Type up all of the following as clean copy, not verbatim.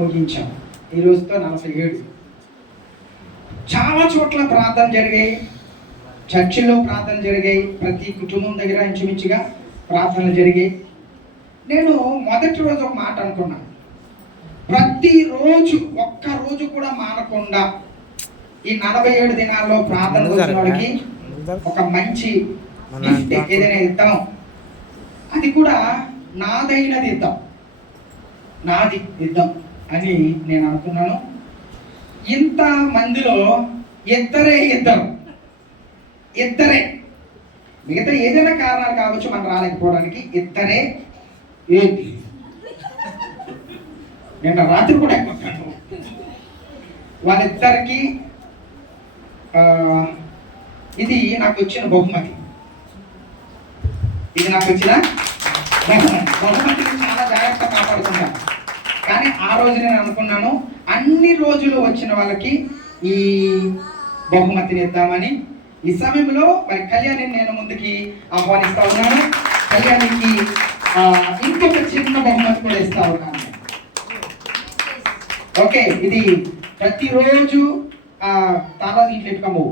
ముగించాం. ఈ రోజుతో 47. చాలా చోట్ల ప్రార్థన జరిగాయి, చర్చిలో ప్రార్థన జరిగాయి, ప్రతి కుటుంబం దగ్గర ఇంచుమించుగా ప్రార్థనలు జరిగాయి. నేను మొదటి రోజు ఒక మాట అనుకున్నాను, ప్రతిరోజు ఒక్కరోజు కూడా మానకుండా ఈ 47 దినాల్లో ప్రార్థన వచ్చిన వాళ్ళకి ఒక మంచి గిఫ్ట్ ఏదైనా ఇద్దాం, అది కూడా నాదైనది ఇద్దాం, నాది ఇద్దాం అని నేను అనుకున్నాను. ఇంత మందిలో ఇద్దరే, మిగతా ఏదైనా కారణాలు కావచ్చు మనం రాలేకపోవడానికి, ఇద్దరే. ఏంటి నిన్న రాత్రి కూడా ఎక్కుతాను. వాళ్ళిద్దరికి ఇది నాకు వచ్చిన బహుమతి, బహుమతిని చాలా జాగ్రత్తగా కాపాడుకుంటాను. కానీ ఆ రోజు నేను అనుకున్నాను, అన్ని రోజులు వచ్చిన వాళ్ళకి ఈ బహుమతిని ఇద్దామని. ఈ సమయంలో మరి కళ్యాణిని నేను ముందుకి ఆహ్వానిస్తా ఉన్నాను. కళ్యాణికి ఇంకొక చిన్న బహుమతి కూడా ఇస్తా ఉన్నాను. ఓకే, ఇది ప్రతిరోజు తాళాలు ఇంట్లో పెట్టుకోము,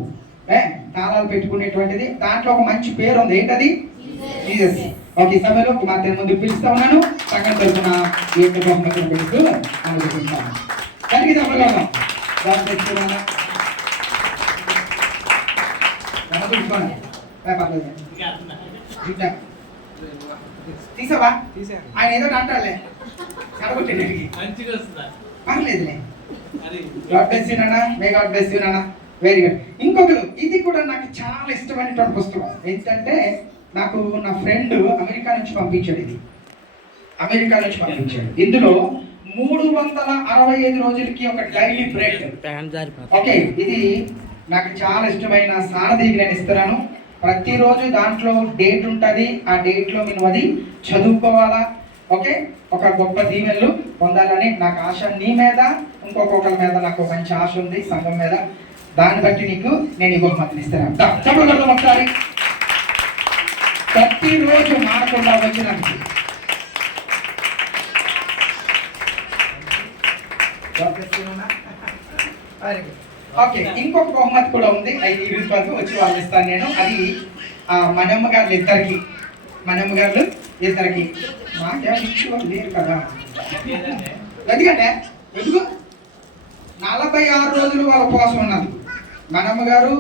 తాళాలు పెట్టుకునేటువంటిది. దాంట్లో ఒక మంచి పేరు ఉంది, ఏంటది? జీసస్. ఓకే, సమయంలో కుమార్తె ముందు పిలుస్తా ఉన్నాను. సంఘం తరఫున ఈ యొక్క బహుమతిని పెడుతూ అనుకుంటున్నాను. కలిగి తప్పగలం తీసావా? ఆయన ఏదో అంటారులే, చదవట్లేదు, పర్లేదులే. గాడ్ బ్లెస్ యు నాన్న, మే గాడ్ బ్లెస్ యు నాన్న. Very good. ఇంకొకరు, ఇది కూడా నాకు చాలా ఇష్టమైనటువంటి పుస్తకం. ఏంటంటే నాకు నా ఫ్రెండ్ అమెరికా నుంచి పంపించాడు. ఇందులో 365 రోజులకి ఒక డైలీ బ్రెడ్. ఓకే, ఇది నాకు చాలా ఇష్టమైన సారథి నేను ఇస్తున్నాను. ప్రతిరోజు దాంట్లో డేట్ ఉంటుంది, ఆ డేట్లో నేను అది చదువుకోవాలా. ఓకే, ఒక గొప్ప దీవెనలు పొందాలని నాకు ఆశ. నీ మీద, ఇంకొకరి మీద నాకు మంచి ఆశ ఉంది, సంఘం మీద. దాన్ని బట్టి నీకు నేను ఈ బహుమతిని ఇస్తున్నాను. చెప్పగలరు ఒకసారి? ప్రతిరోజు మారకుండా వచ్చినందుకు. ఓకే, ఇంకొక బహుమతి కూడా ఉంది. 5 రూపాయలు వచ్చి వాళ్ళు ఇస్తాను నేను. అది మనమ్మ గారు ఇద్దరికి మాకేమో ఇచ్చేవాళ్ళు లేరు కదా. ఎందుకంటే 46 రోజులు వాళ్ళ కోసం ఉన్నది. మనమ్మ గారు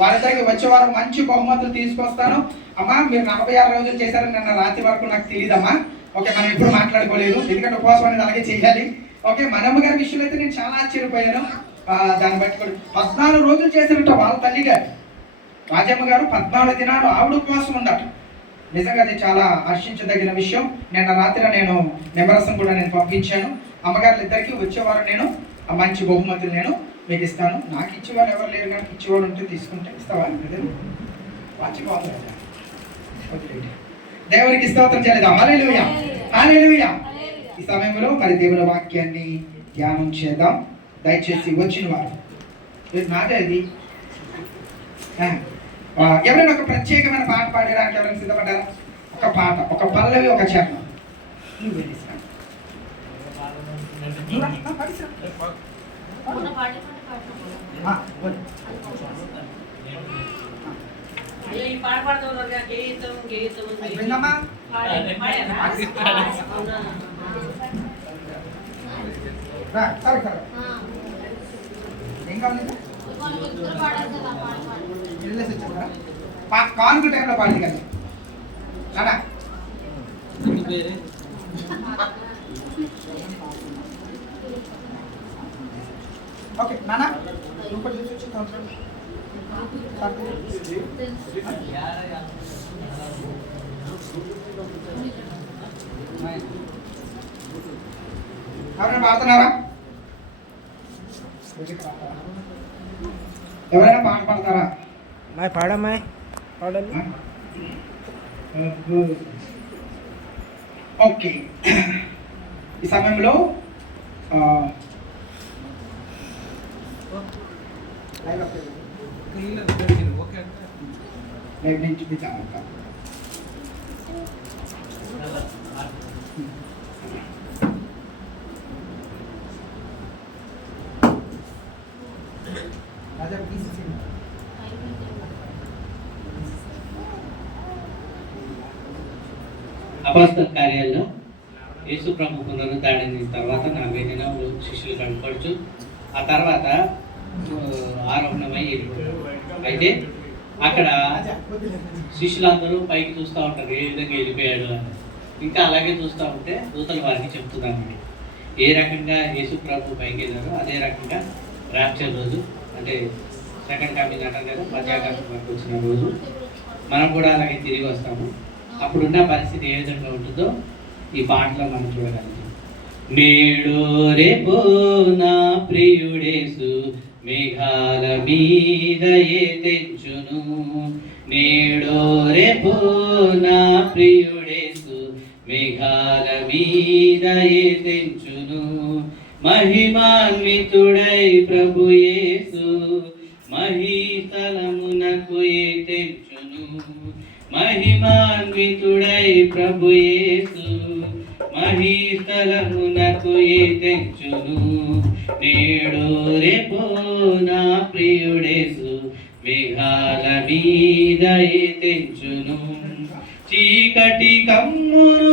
వాళ్ళిద్దరికి వచ్చే వారం మంచి బహుమతులు తీసుకొస్తాను. అమ్మా, మీరు 46 రోజులు చేశారని నిన్న రాత్రి వరకు నాకు తెలియదమ్మా. ఓకే, మనం ఎప్పుడు మాట్లాడుకోలేదు, ఎందుకంటే ఉపవాసం అనేది అలాగే చేయాలి. ఓకే, మనమ్మ గారి విషయంలో అయితే నేను చాలా ఆశ్చర్యపోయాను. దాన్ని బట్టి కూడా 14 రోజులు చేసినట్టు వాళ్ళ తల్లి గారు రాజమ్మ గారు 14 దినాలు ఆవిడ ఉపవాసం ఉండట. నిజంగా అది చాలా హర్షించదగిన విషయం. నిన్న రాత్రి నేను నిమ్మరసం కూడా నేను పంపించాను. అమ్మగారులు ఇద్దరికి వచ్చేవారు నేను మంచి బహుమతులు నేను మీకు ఇస్తాను. నాకు ఇచ్చేవాళ్ళు ఎవరు లేరు, కానీ ఇచ్చేవాళ్ళు ఉంటే తీసుకుంటే ఇస్తావా? దేవునికి స్తోత్రం చేయలేదా? హల్లెలూయా, హల్లెలూయా. ఈ సమయంలో మరి దేవుని వాక్యాన్ని ధ్యానం చేద్దాం. దయచేసి వచ్చిన వారు, నాదే అది. ఎవరైనా ఒక ప్రత్యేకమైన పాట పాడడానికి ఎవరైనా సిద్ధపడ్డారా? ఒక పాట, ఒక పల్లవి, ఒక చరణం. కాన్కు టైంలో పాడింది కదా నానా. ఓకే నానా, ఎవరైనా పాడుతున్నారా? ఎవరైనా పాట పాడతారా? పాడమ్మా, పాడాలి. ఓకే, ఈ సమయంలో లైవ్ నుంచి అపోస్తల కార్యాల్లో యేసు ప్రభు పునరుద్ధరణ తర్వాత 40 దినాలు శిష్యులు కనపడుచు ఆ తర్వాత ఆరోహణమై వెళ్ళిపోయారు. అయితే అక్కడ శిష్యులందరూ పైకి చూస్తూ ఉంటారు ఏ విధంగా వెళ్ళిపోయాడు అని. ఇంకా అలాగే చూస్తూ ఉంటే దూతలు వారికి చెప్తున్నామండి ఏ రకంగా యేసు ప్రభు పైకి వెళ్ళారో అదే రకంగా రాప్చర్ రోజు అంటే సెకండ్ కమింగ్ అంటారు కదా, మధ్యాకాశం వరకు వచ్చిన రోజు మనం కూడా అలాగే తిరిగి వస్తాము. అప్పుడున్న పరిస్థితి ఏ విధంగా ఉంటుందో ఈ పాటలో మనం చూడగలుగుతాం. నేడు రేపు నా ప్రియుడేసు మేఘాల మీద ఏ తెంచును, నేడు రేపు నా ప్రియుడేసు మేఘాల మీద ఏ తెంచును, మహిమాన్వితుడై ప్రభు యేసు మహీస్థలమునకు ఏ తెంచును, మహిమాన్వితుడై ప్రభు యేసు మహీస్థలమునకు ఏ తెంచును, నేడు రేపు నా ప్రియుడేసు మేఘాల మీద ఏ తెంచును, చీకటి కమ్మును